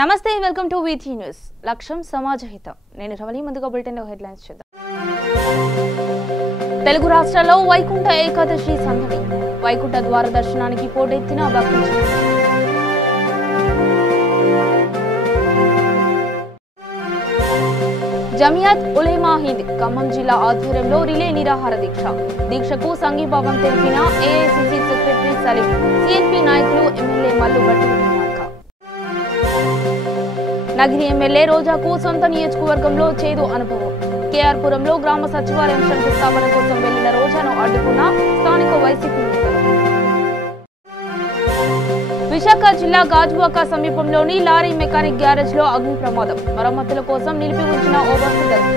నమస్తే welcome to వీటీ news లక్ష్యం సమాజహితం నేను రవలి ముందుగా బులెటిన్ లో హెడ్లైన్స్ చూద్దాం తెలుగు రాష్ట్రాల్లో వైకుంఠ ఏకాదశి సందడి వైకుంఠ ద్వార దర్శనానికి పోటెత్తిన భక్తులు జమియాత్ ఉలేమా హింద్ ఖమ్మం జిల్లా ఆధ్వర్యంలో రిలే నిరాహార దీక్షకు సంఘీభావం తెలిపిన ఏఐసిసి సెక్రటరీ సలీం సిఎన్పి నాయకులు ఎమ్మెల్యే మల్లు భట్టి నగిరి ఎమ్మెల్యే రోజాకు సొంత నియోజకవర్గంలో చేదు అనుభవం కేఆర్ పురంలో గ్రామ సచివాలయం శంకుస్థాపన కోసం వెళ్లిన రోజాను అడ్డుకున్న స్థానిక వైసీపీ నేతలు విశాఖ జిల్లా గాజువాక సమీపంలోని లారీ మెకానిక్ గ్యారేజ్ లో అగ్ని ప్రమాదం మరమ్మతుల కోసం నిలిపి ఉంచిన ఓవర్సిడల్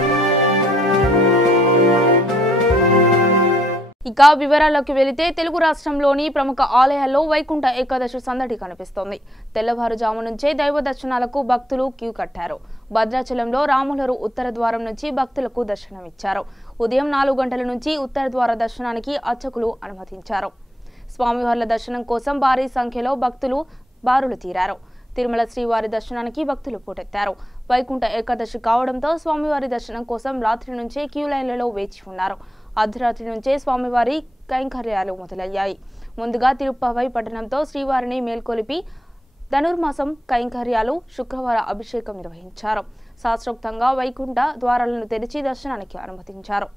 ఇక వివరాల్లోకి వెళితే తెలుగు రాష్ట్రంలోని ప్రముఖ ఆలయాల్లో వైకుంఠ ఏకాదశి సందడి కనిపిస్తోంది. తెల్లవారుజాము నుంచే దైవ దర్శనాలకు భక్తులు క్యూ కట్టారు. భద్రాచలంలో రాములరు ఉత్తర ద్వారం నుంచి భక్తులకు దర్శనమిచ్చారు. ఉదయం 4 గంటల నుంచి ఉత్తర ద్వార దర్శనానికి అర్చకులు అనుమతించారు. స్వామివార్ల దర్శనం కోసం భారీ సంఖ్యలో భక్తులు బారులు తీరారు. తిరుమల శ్రీవారి దర్శనానికి భక్తులు పోటెత్తారు. వైకుంఠ ఏకాదశి కావడంతో స్వామివారి దర్శనం కోసం రాత్రి నుంచే క్యూ లైన్లలో వేచి ఉన్నారు. అర్ధరాత్రి నుంచే స్వామివారి కైంకర్యాలు మొదలయ్యాయి. ముందుగా తిరుప్పవై పట్టణంతో శ్రీవారిని మేల్కొలిపి ధనుర్మాసం కైంకర్యాలు శుక్రవారం అభిషేకం నిర్వహించారు. శాస్త్రోక్తంగా వైకుంఠ ద్వారాలను తెరిచి దర్శనానికి అనుమతించారు.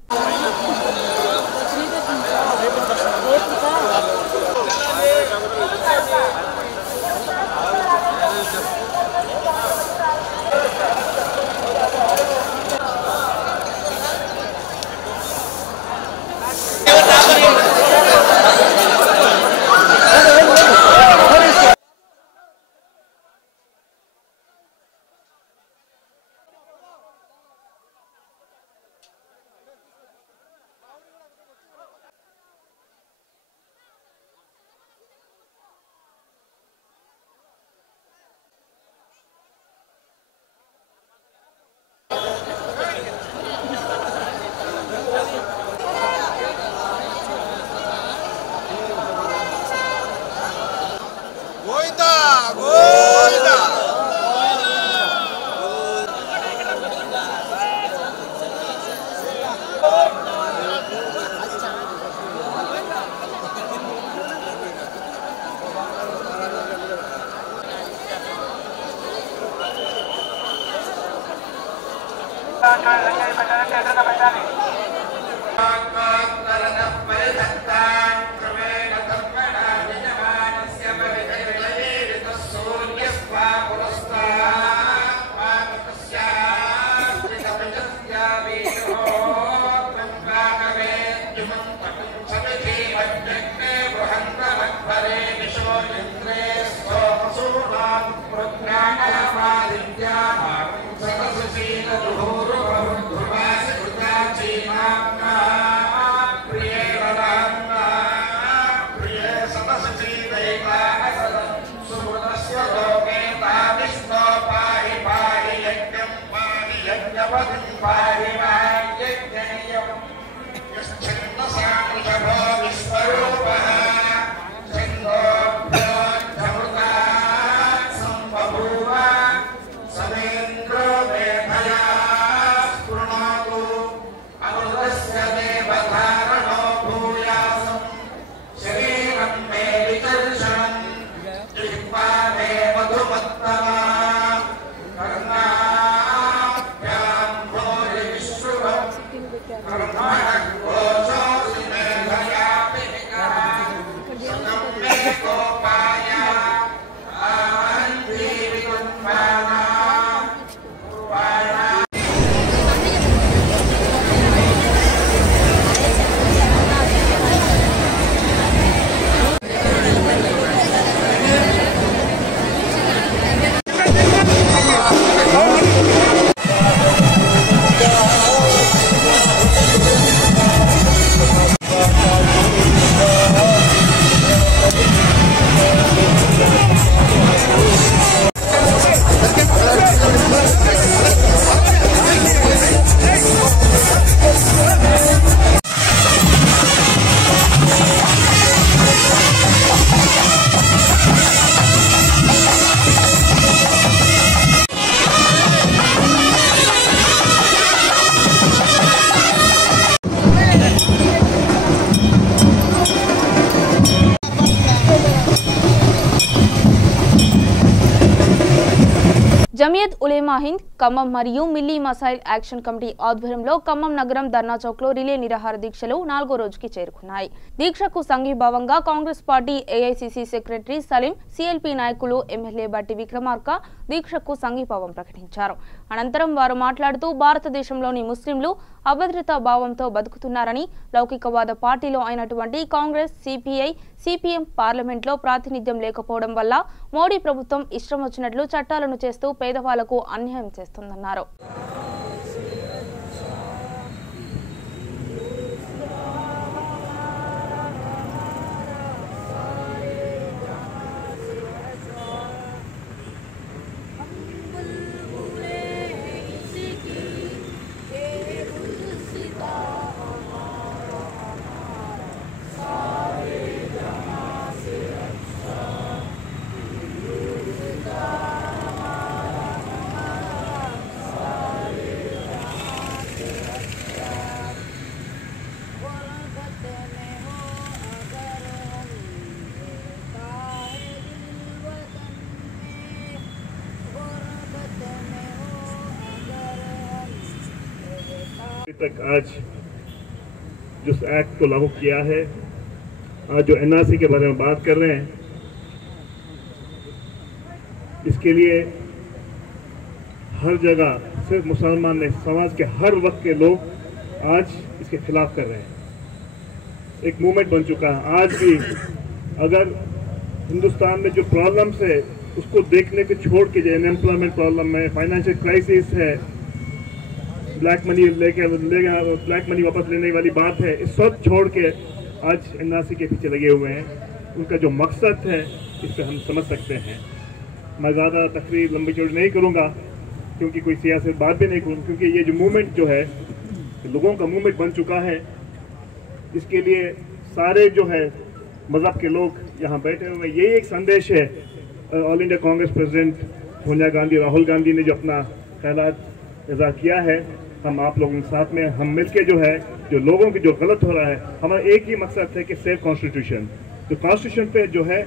జమియత్ ఉలేమా హింద్ ఖమ్మం మరియు మిల్లీ మసైల్ యాక్షన్ కమిటీ ఆధ్వర్యంలో ఖమ్మం నగరం ధర్నా చౌక్ లో రిలే నిరాహార దీక్షలు 4వ రోజుకి చేరుకున్నాయి. దీక్షకు సంఘీభావంగా Congress party AICC secretary Salim, CLP నాయకులు ఎమ్మెల్యే బట్టి విక్రమార్క దీక్షకు సంఘీభావం ప్రకటించారు. అనంతరం వారు మాట్లాడుతూ భారతదేశంలోని ముస్లింలు అభద్రతా భావంతో బతుకుతున్నారని, లౌకికవాద పార్టీలో అయినటువంటి కాంగ్రెస్, సిపిఐ, సిపిఎం పార్లమెంట్లో ప్రాతినిధ్యం లేకపోవడం వల్ల మోడీ ప్రభుత్వం ఇష్టం వచ్చినట్లు చట్టాలను చేస్తూ పేదవాళ్లకు అన్యాయం చేస్తుందన్నారు. तक आज जिस एक्ट को लागू किया है, आज जो एनआरसी के बारे में बात कर रहे हैं, इसके लिए हर जगह सिर्फ मुसलमान नहीं, समाज के हर वक्त के लोग आज इसके खिलाफ कर रहे हैं। एक मूवमेंट बन चुका है। आज भी अगर हिंदुस्तान में जो प्रॉब्लम्स है उसको देखने को छोड़ के, जो अनएम्प्लॉयमेंट प्रॉब्लम है, फाइनेंशियल क्राइसिस है, ब्लैक मनी ब्लैक मनी वापस लेने वाली बात है, इस सब छोड़ के आज एनआरसी के पीछे लगे हुए हैं। उनका जो मकसद है इससे हम समझ सकते हैं। मैं ज़्यादा तकरीर लंबी चौड़ी नहीं करूँगा क्योंकि कोई सियासत बात भी नहीं करूँ, क्योंकि ये जो मूवमेंट जो है लोगों का मूवमेंट बन चुका है। इसके लिए सारे जो है मज़हब के लोग यहाँ बैठे हुए हैं। यही एक संदेश है all India Congress president Sonia Gandhi, Rahul Gandhi ने जो अपना ख्यालात इज़हार किया है, हम आप लोगों के साथ में हम मिलके जो है, जो लोगों की जो गलत हो रहा है, हमारा एक ही मकसद है कि सेफ कॉन्स्टिट्यूशन। तो कॉन्स्टिट्यूशन पे जो है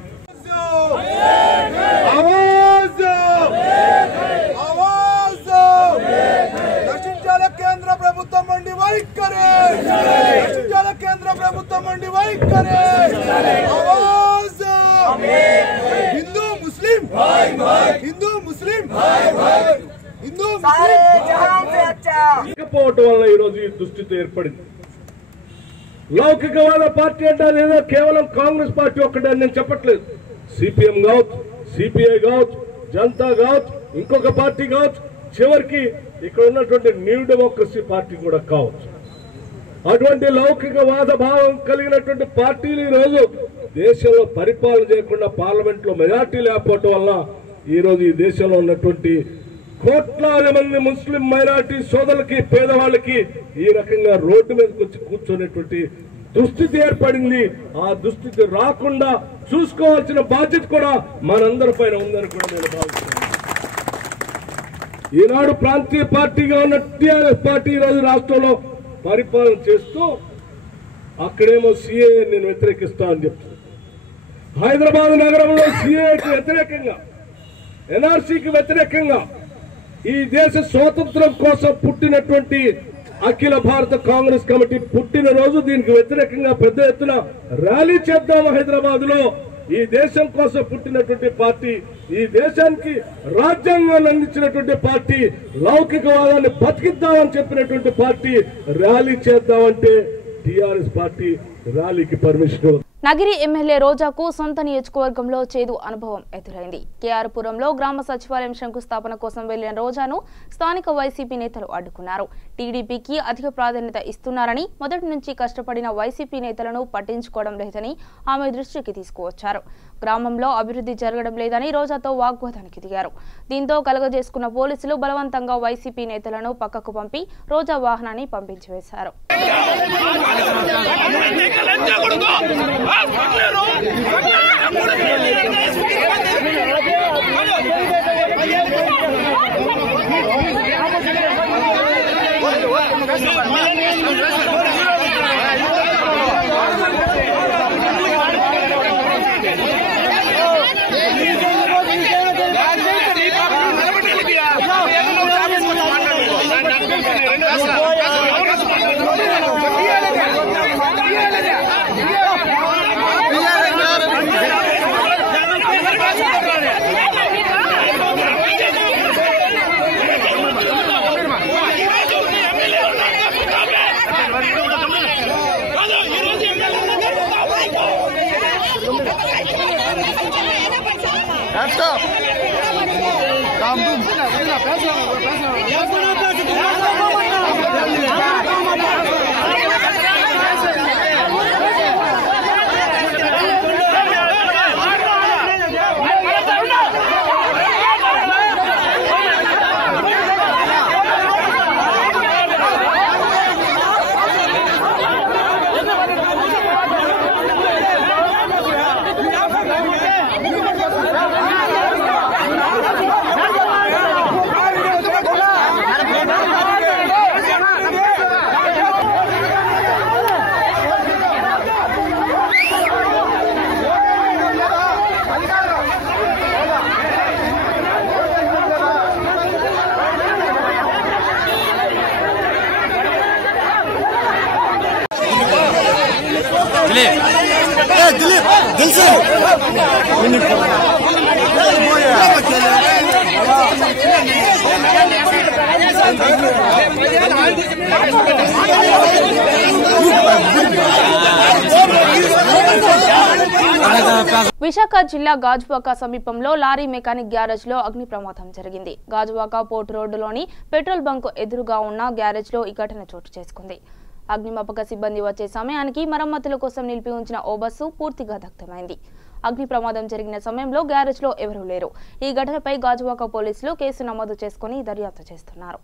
కేంద్ర ప్రభుత్వం మండి వైఖరి, కేంద్ర ప్రభుత్వం మండి వైఖరి, హిందూ ముస్లిం హిందూ ముస్లిం పోవటం వల్ల ఈరోజు ఈ దుస్థితి ఏర్పడింది. లౌకికవాద పార్టీ అంటే అదేదో కేవలం కాంగ్రెస్ పార్టీ ఒక్కటే అని నేను చెప్పట్లేదు. సిపిఎం కావచ్చు, సిపిఐ కావచ్చు, జనతా కావచ్చు, ఇంకొక పార్టీ కావచ్చు, చివరికి ఇక్కడ ఉన్నటువంటి న్యూ డెమోక్రసీ పార్టీ కూడా కావచ్చు. అటువంటి లౌకికవాద భావం కలిగినటువంటి పార్టీలు ఈరోజు దేశంలో పరిపాలన చేయకుండా పార్లమెంట్లో మెజార్టీ లేకపోవటం వల్ల ఈరోజు ఈ దేశంలో ఉన్నటువంటి కోట్లాది మంది ముస్లిం మైనారిటీ సోదరులకి, పేదవాళ్ళకి ఈ రకంగా రోడ్డు మీదకి వచ్చి కూర్చునేటువంటి దుస్థితి ఏర్పడింది. ఆ దుస్థితి రాకుండా చూసుకోవాల్సిన బాధ్యత కూడా మనందరి పైన ఉందని కూడా నేను భావిస్తున్నాను. ఈనాడు ప్రాంతీయ పార్టీగా ఉన్న టీఆర్ఎస్ పార్టీ ఈరోజు రాష్ట్రంలో పరిపాలన చేస్తూ అక్కడేమో సిఏ నేను వ్యతిరేకిస్తా అని చెప్తుంది. హైదరాబాద్ నగరంలో సిఏకి వ్యతిరేకంగా, ఎన్ఆర్సీకి వ్యతిరేకంగా ఈ దేశ స్వాతంత్రం కోసం పుట్టినటువంటి అఖిల భారత కాంగ్రెస్ కమిటీ పుట్టిన రోజు దీనికి వ్యతిరేకంగా పెద్ద ఎత్తున ర్యాలీ చేద్దాము హైదరాబాద్ లో. ఈ దేశం కోసం పుట్టినటువంటి పార్టీ, ఈ దేశానికి రాజ్యాంగాన్ని అందించినటువంటి పార్టీ, లౌకికవాదాన్ని బతికిద్దామని చెప్పినటువంటి పార్టీ ర్యాలీ చేద్దామంటే టీఆర్ఎస్ పార్టీ ర్యాలీకి పర్మిషన్. నగిరి ఎమ్మెల్యే రోజాకు సొంత నియోజకవర్గంలో చేదు అనుభవం ఎదురైంది. కేఆర్ పురంలో గ్రామ సచివాలయం శంకుస్థాపన కోసం వెళ్లిన రోజాను స్థానిక వైసీపీ నేతలు అడ్డుకున్నారు. టీడీపీకి అధిక ప్రాధాన్యత ఇస్తున్నారని, మొదటి నుంచి కష్టపడిన వైసీపీ నేతలను పట్టించుకోవడం లేదని ఆమె దృష్టికి తీసుకువచ్చారు. గ్రామంలో అభివృద్ధి జరగడం లేదని రోజాతో వాగ్వాదానికి దిగారు. దీంతో కలగజేసుకున్న పోలీసులు బలవంతంగా వైసీపీ నేతలను పక్కకు పంపి రోజా వాహనాన్ని పంపించివేశారు. दिल से విశాఖ జిల్లా గాజువాక సమీపంలో లారీ మెకానిక్ గ్యారేజ్ లో అగ్ని ప్రమాదం జరిగింది. గాజువాక పోర్ట్ రోడ్డులోని పెట్రోల్ బంక్ ఎదురుగా ఉన్న గ్యారేజ్ లో ఈ ఘటన చోటు చేసుకుంది. అగ్నిమాపక సిబ్బంది వచ్చే సమయానికి మరమ్మతుల కోసం నిలిపి ఉంచిన ఓ బస్సు పూర్తిగా దగ్ధమైంది. అగ్ని ప్రమాదం జరిగిన సమయంలో గ్యారేజ్ లో ఎవరూ లేరు. ఈ ఘటనపై గాజువాక పోలీసులు కేసు నమోదు చేసుకుని దర్యాప్తు చేస్తున్నారు.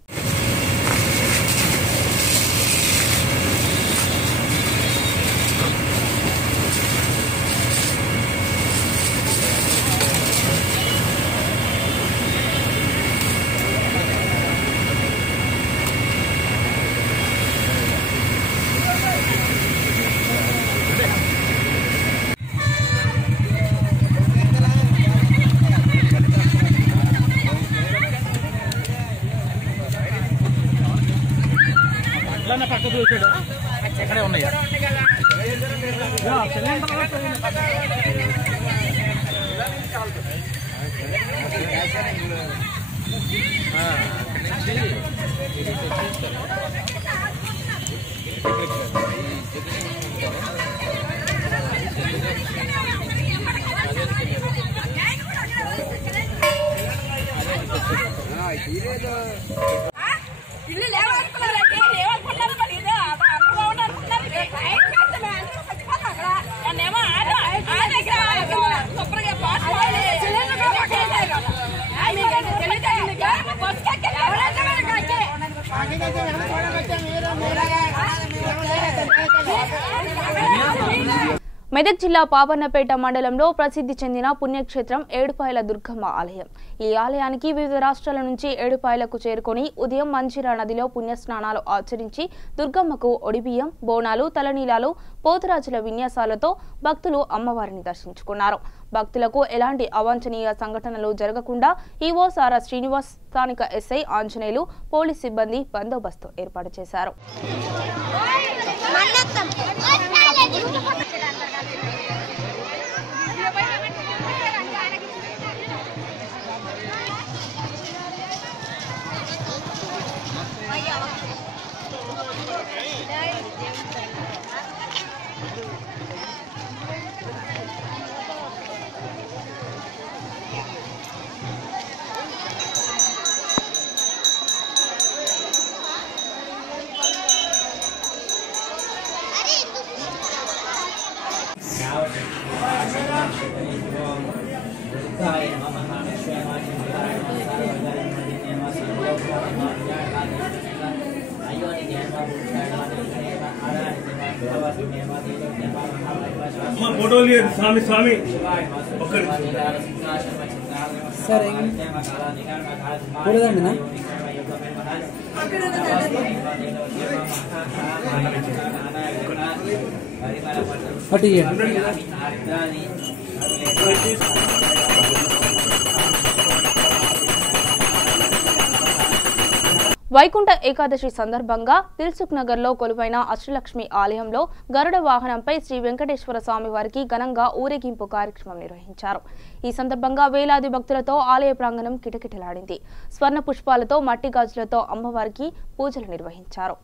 ఎక్కడే ఉన్నాయా మెదక్ జిల్లా పాపన్నపేట మండలంలో ప్రసిద్ధి చెందిన పుణ్యక్షేత్రం ఏడుపాయల దుర్గమ్మ ఆలయం. ఈ ఆలయానికి వివిధ రాష్ట్రాల నుంచి ఏడుపాయలకు చేరుకొని ఉదయం మంచిరా నదిలో పుణ్యస్నానాలు ఆచరించి దుర్గమ్మకు ఒడిబియ్యం, బోనాలు, తలనీలాలు, పోతురాజుల విన్యాసాలతో భక్తులు అమ్మవారిని దర్శించుకున్నారు. భక్తులకు ఎలాంటి అవాంఛనీయ సంఘటనలు జరగకుండా ఈవో సారా శ్రీనివాస్, స్థానిక ఎస్ఐ ఆంజనేయులు, పోలీస్ సిబ్బంది బందోబస్తు ఏర్పాటు చేశారు. फोटो लिए स्वामी स्वामी सर पूरा ना हटिए వైకుంఠ ఏకాదశి సందర్భంగా దిల్సుఖ్ నగర్ లో కొలువైన అష్టలక్ష్మి ఆలయంలో గరుడ వాహనంపై శ్రీ వెంకటేశ్వర స్వామి వారికి ఘనంగా ఊరేగింపు కార్యక్రమం నిర్వహించారు. ఈ సందర్భంగా వేలాది భక్తులతో ఆలయ ప్రాంగణం కిటకిటలాడింది. స్వర్ణ పుష్పాలతో, మట్టి గాజులతో అమ్మవారికి పూజలు నిర్వహించారు.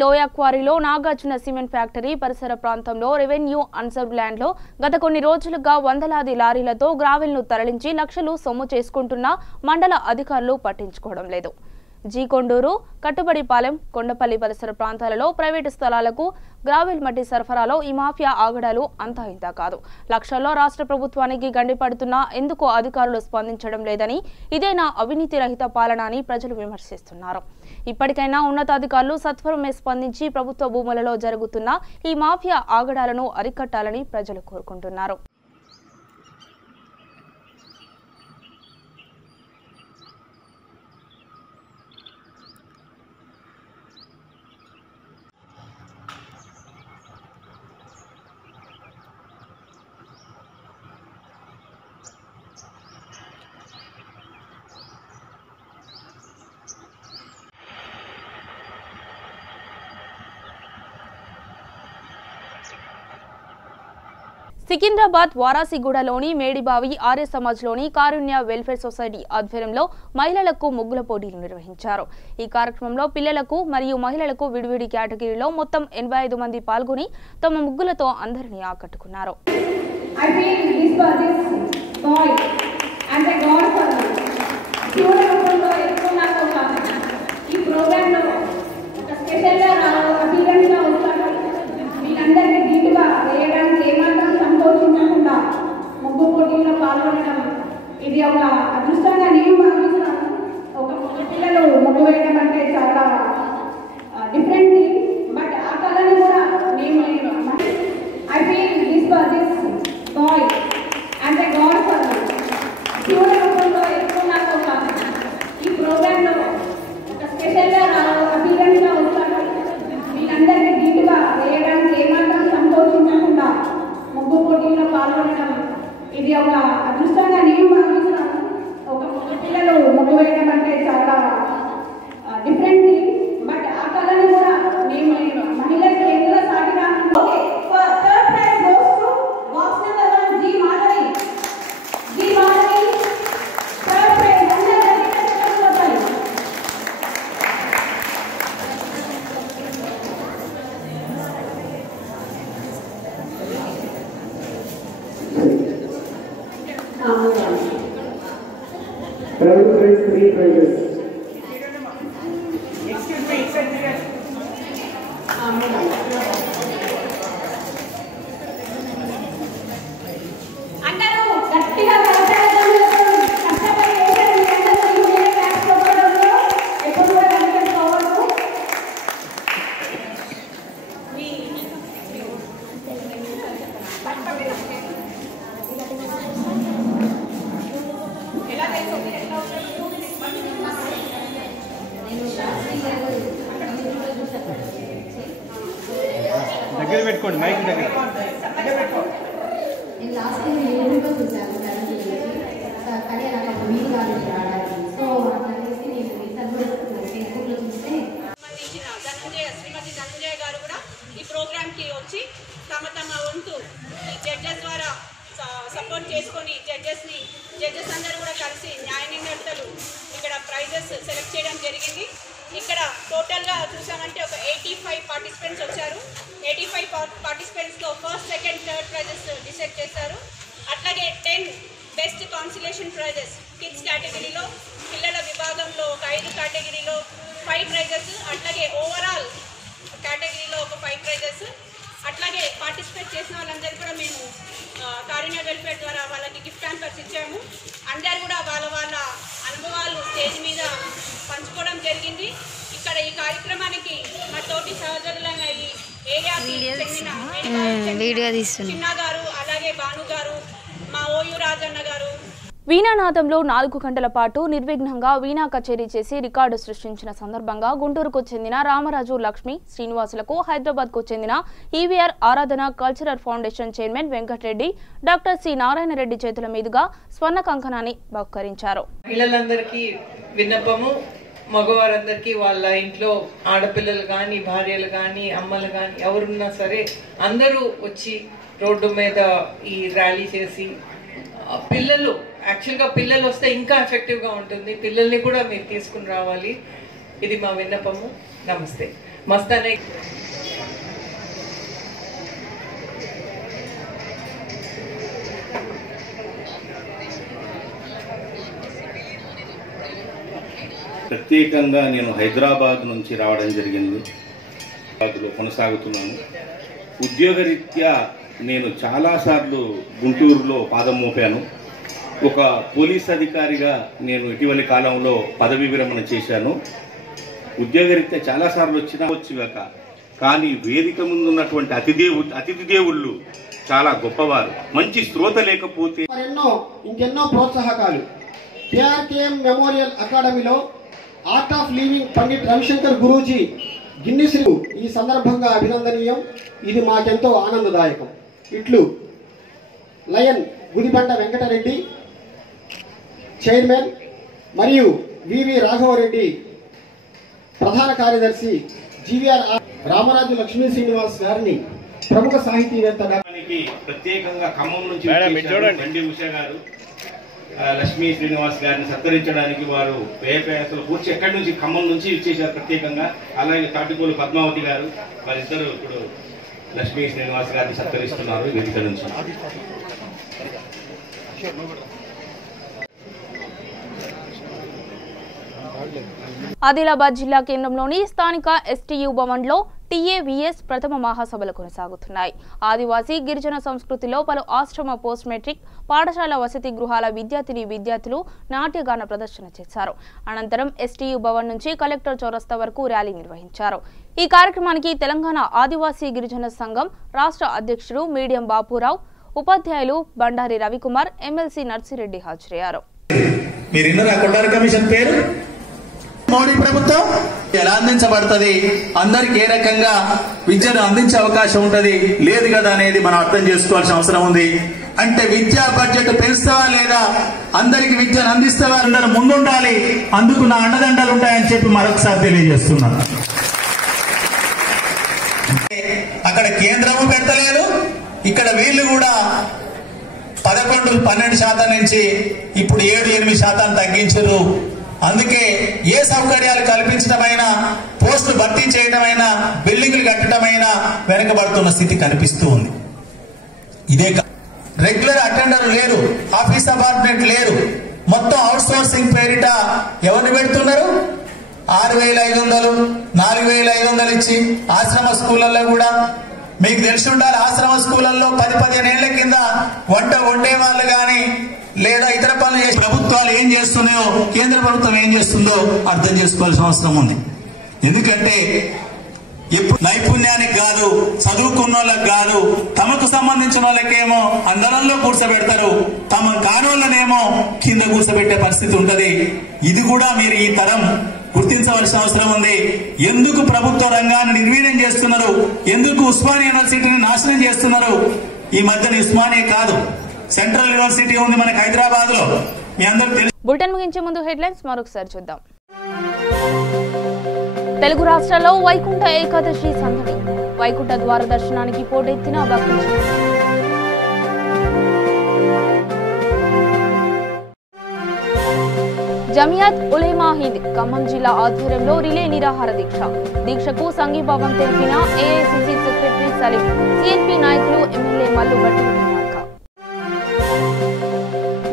లోయ క్వారీలో నాగార్జున సిమెంట్ ఫ్యాక్టరీ పరిసర ప్రాంతంలో రెవెన్యూ అన్సర్వ్ ల్యాండ్లో గత కొన్ని రోజులుగా వందలాది లారీలతో గ్రావెల్ను తరలించి లక్షలు సొమ్ము చేసుకుంటున్న మండల అధికారులు పట్టించుకోవడం లేదు. జీకొండూరు, కట్టుబడిపాలెం, కొండపల్లి పరిసర ప్రాంతాలలో ప్రైవేటు స్థలాలకు గ్రావెల్ మట్టి సరఫరాలో ఈ మాఫియా ఆగడాలు అంతా ఇంతా కాదు. లక్షల్లో రాష్ట్ర ప్రభుత్వానికి గండిపడుతున్నా ఎందుకు అధికారులు స్పందించడం లేదని, ఇదేనా అవినీతి రహిత పాలన అని ప్రజలు విమర్శిస్తున్నారు. ఇప్పటికైనా ఉన్నతాధికారులు సత్వరమే స్పందించి ప్రభుత్వ భూములలో జరుగుతున్న ఈ మాఫియా ఆగడాలను అరికట్టాలని ప్రజలు కోరుకుంటున్నారు. సికింద్రాబాద్ వారాసిగూడలోని మేడిబావి ఆర్య సమాజ్లోని కారుణ్య వెల్ఫేర్ సొసైటీ ఆధ్వర్యంలో మహిళలకు ముగ్గుల పోటీలు నిర్వహించారు. ఈ కార్యక్రమంలో పిల్లలకు మరియు మహిళలకు విడివిడి కేటగిరీలో మొత్తం 85 మంది పాల్గొని తమ ముగ్గులతో అందరినీ ఆకట్టుకున్నారు. ముగ్గు పోటీలో పాల్గొనడం ఇది ఒక అదృష్టంగా నేను భావిస్తున్నాను. ఒక పిల్లలు ముగ్గు వేయడం అంటే చాలా డిఫరెంట్ థింగ్. బట్ ఆ కళని కూడా నేను I feel this boy and I god for శివుల రూపంలో ఎక్కువ నాకు ఈ ప్రోగ్రాంలో ఒక స్పెషల్గా అపీరెన్స్గా వస్తాను. వీళ్ళందరినీ నీట్గా వేయడానికి ఏమాత్రం సంతోషించకుండా ముగ్గు పోటీలో పాల్గొనడం ఇది ఒక అదృష్టంగా నేను భావిస్తున్నాను. ఒక పిల్లలు ముగ్గు వేయడం అంటే చాలా డిఫరెంట్ థింగ్. బట్ ఆ కళని కూడా నేను మహిళలకు ఎందులో సాగినా దగ్గర పెట్టుకోండి, మైక్ దగ్గర. నేను లాస్ట్ టైం యూట్యూబ్లో చూశాను కరెంట్ కానీ నాకు ఒక వీలు కాలేదు రావడానికి. సో అట్లనేసి నేను ఈసారి కూడా ఫేస్బుక్లో చూస్తే శ్రీమతి ధనంజయ గారు కూడా ఈ ప్రోగ్రామ్కి వచ్చి తమ వంతు ఈ జడ్జెస్ ద్వారా సపోర్ట్ చేసుకొని జడ్జెస్ అందరూ కూడా కలిసి న్యాయ నిర్ణేతలు ఇక్కడ ప్రైజెస్ సెలెక్ట్ చేయడం జరిగింది. ఇక్కడ టోటల్గా చూసామంటే ఒక 85 పార్టిసిపెంట్స్ వచ్చారు. 85 పార్టిసిపెంట్స్లో first, second, third prizes decide చేశారు. అట్లాగే 10 బెస్ట్ కాన్సిలేషన్ ప్రైజెస్ కిడ్స్ కేటగిరీలో, పిల్లల విభాగంలో ఒక 5 కేటగిరీలో 5 ప్రైజెస్, అట్లాగే ఓవరాల్ కేటగిరీలో ఒక 5 ప్రైజెస్. అట్లాగే పార్టిసిపేట్ చేసిన వాళ్ళందరూ కూడా మేము కారుణ్య వెల్ఫేర్ ద్వారా వాళ్ళకి గిఫ్ట్ హ్యాంపర్స్ ఇచ్చాము. అందరూ కూడా వాళ్ళ అనుభవాలు స్టేజ్ మీద పంచుకోవడం జరిగింది. ఇక్కడ ఈ కార్యక్రమానికి మా తోటి సహోదరులైన ఈ ఏరియాకి చెందిన చిన్న గారు, అలాగే భాను గారు, మా ఓయూ రాజన్న గారు వీణానాదంలో 4 గంటల పాటు నిర్విఘ్నంగా వీణా కచేరీ చేసి రికార్డు సృష్టించిన సందర్భంగా గుంటూరుకు చెందిన రామరాజు లక్ష్మి శ్రీనివాసులకు హైదరాబాద్కు చెందిన EVR Aradhana cultural foundation chairman Venkata Reddy, doctor C Narayana Reddy చేతుల మీదుగా స్వర్ణ కంకణాన్ని బహుకరించారు. మహిళలందరికీ విన్నపము, మగవారందరికీ వాళ్ళ ఇంట్లో ఆడపిల్లలు కానీ, భార్యలు కానీ, అమ్మలు కానీ ఎవరున్నా సరే అందరూ వచ్చి రోడ్డు మీద ఈ ర్యాలీ చేసి పిల్లలు యాక్చువల్గా పిల్లలు వస్తే ఇంకా ఎఫెక్టివ్గా ఉంటుంది. పిల్లల్ని కూడా మీరు తీసుకుని రావాలి. ఇది మా విన్నపము. నమస్తే. మస్తానే ప్రత్యేకంగా నేను హైదరాబాద్ నుంచి రావడం జరిగింది. హైదరాబాద్లో కొనసాగుతున్నాను. ఉద్యోగరీత్యా నేను చాలాసార్లు గుంటూరులో పాదం మోపాను. ఒక పోలీస్ అధికారిగా నేను ఇటీవలి కాలంలో పదవి విరమణ చేశాను. ఉద్యోగరీత్యా చాలాసార్లు వచ్చినాక కానీ వేదిక ముందున్నటువంటి అతిథి దేవుళ్ళు చాలా గొప్పవారు. మంచి శ్రోత లేకపోతే ఇంకెన్నో ప్రోత్సాహకాలు. కేఆర్కేఎం మెమోరియల్ అకాడమీలో art of living Pandit Ravishankar Guruji Guinness ఈ సందర్భంగా అభినందనీయం. ఇది మాకెంతో ఆనందదాయకం. ఇట్లు లయన్ గుదిబండ వెంకటరెడ్డి చైర్మన్ మరియు వివి రాఘవరెడ్డి ప్రధాన కార్యదర్శి, జీవీఆర్ రామరాజు లక్ష్మీ శ్రీనివాస్ గారిని ప్రముఖ సాహితీవేత్త ప్రత్యేకంగా ఖమ్మం నుంచి బండి ఉషా గారు లక్ష్మీ శ్రీనివాస్ గారిని సత్కరించడానికి వారు పేపేసలు పూర్తి ఎక్కడి నుంచి ఖమ్మం నుంచి ఇచ్చేశారు ప్రత్యేకంగా. అలాగే తాటికోలు పద్మావతి గారు వారిద్దరు ఇప్పుడు లక్ష్మీ శ్రీనివాస్ గారిని సత్కరిస్తున్నారు వేదిక నుంచి. ఆదిలాబాద్ జిల్లా కేంద్రంలోని స్థానిక ఎస్టీయూ భవన్లో టీఏవీఎస్ ప్రథమ మహాసభలు కొనసాగుతున్నాయి. ఆదివాసీ గిరిజన సంస్కృతిలో పలు ఆశ్రమ పోస్ట్ మెట్రిక్ పాఠశాల వసతి గృహాల విద్యార్థులు నాట్యగాన ప్రదర్శన చేశారు. అనంతరం ఎస్టీయూ భవన్ నుంచి కలెక్టర్ చౌరస్తా వరకు ర్యాలీ నిర్వహించారు. ఈ కార్యక్రమానికి తెలంగాణ ఆదివాసీ గిరిజన సంఘం రాష్ట్ర అధ్యక్షుడు మీడియం బాపురావు, ఉపాధ్యాయులు బండారి రవికుమార్, ఎమ్మెల్సీ నర్సిరెడ్డి హాజరయ్యారు. మోడీ ప్రభుత్వం ఎలా అందించబడుతుంది, అందరికి ఏ రకంగా విద్యను అందించే అవకాశం ఉంటది లేదు కదా అనేది మనం అర్థం చేసుకోవాల్సిన అవసరం ఉంది. అంటే విద్యా బడ్జెట్ పెంచుతావా లేదా, అందరికి విద్యను అందిస్తావా, అందరూ ముందుండాలి, అందుకు నా అండదండలు ఉంటాయని చెప్పి మరొకసారి తెలియజేస్తున్నాను. అక్కడ కేంద్రము పెట్టలేదు, ఇక్కడ వీళ్ళు కూడా 11-12% నుంచి ఇప్పుడు 7-8% తగ్గించారు. అందుకే ఏ సౌకర్యాలు కల్పించడమైనా, పోస్టులు భర్తీ చేయడమైనా, బిల్డింగ్లు కట్టడమైనా వెనకబడుతున్న స్థితి కనిపిస్తూ ఉంది. ఇదే రెగ్యులర్ అటెండర్ లేరు, ఆఫీస్ సబార్డినేట్ లేరు, మొత్తం అవుట్ సోర్సింగ్ పేరిట ఎవరిని పెడుతున్నారు? 6,500, 4,500 ఇచ్చి ఆశ్రమ స్కూళ్ళల్లో కూడా మీకు తెలిసి ఉండాలి. ఆశ్రమ స్కూళ్ళల్లో 10-15 ఏళ్ల కింద వంట వండే వాళ్ళు కానీ లేదా ఇతర పనులు చేసే ప్రభుత్వాలు ఏం చేస్తున్నాయో, కేంద్ర ప్రభుత్వం ఏం చేస్తుందో అర్థం చేసుకోవాల్సిన అవసరం ఉంది. ఎందుకంటే ఇప్పుడు నైపుణ్యానికి కాదు, చదువుకున్న వాళ్ళకి కాదు, తమకు సంబంధించిన వాళ్ళకేమో అందరంలో కూర్చోబెడతారు, తమ కానోళ్ళనేమో కింద కూర్చోబెట్టే పరిస్థితి ఉంటది. ఇది కూడా మీరు ఈ తరం గుర్తించవలసిన అవసరం ఉంది. ఎందుకు ప్రభుత్వ రంగాన్ని నిర్వీర్యం చేస్తున్నారు, ఎందుకు ఉస్మానియా యూనివర్సిటీని నాశనం చేస్తున్నారు? ఈ మధ్యన ఉస్మానియా కాదు, సెంట్రల్ యూనివర్సిటీ ఉంది మనకి హైదరాబాద్ లో. మీ అందరూ తెలుసు. బులెటిన్ ముగించే ముందు హెడ్లైన్స్ మరొకసారి చూద్దాం. తెలుగు రాష్ట్రాల్లో వైకుంఠ ఏకాదశి సందడి, వైకుంఠ ద్వార దర్శనానికి పోటెత్తిన భక్తులు. జమియాత్ ఉలేమా హింద్ ఖమ్మం జిల్లా ఆధ్వర్యంలో రిలే నిరాహార దీక్షకు సంఘీభావం తెలిపిన ఏఐసిసి సెక్రటరీ సలీం, సిఎల్పి నాయకులు ఎమ్మెల్యే మల్లు భట్టి.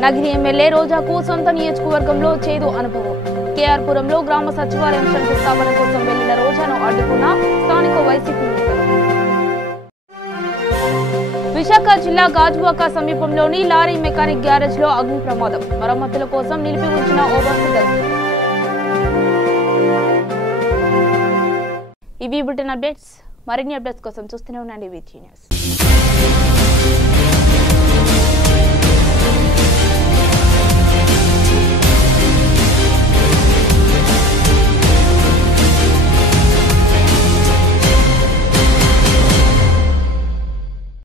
నగిరి ఎమ్మెల్యే రోజాకు సొంత నియోజకవర్గంలో చేదు అనుభవం. కేఆర్పురంలో గ్రామ సచివాలయం శంకుస్థాపన కోసం వెళ్లిన రోజాను అడ్డుకున్న స్థానిక వైసీపీ నేతలు. విశాఖ జిల్లా గాజువాక సమీపంలోని లారీ మెకానిక్ గ్యారేజ్ లో అగ్ని ప్రమాదం, మరమ్మతుల కోసం నిలిపి ఉంచిన ఓ బస్సు దగ్ధం. ఇవి బులెటిన్ అప్డేట్స్. మరిన్ని అప్డేట్స్ కోసం చూస్తూనే ఉండండి VT News.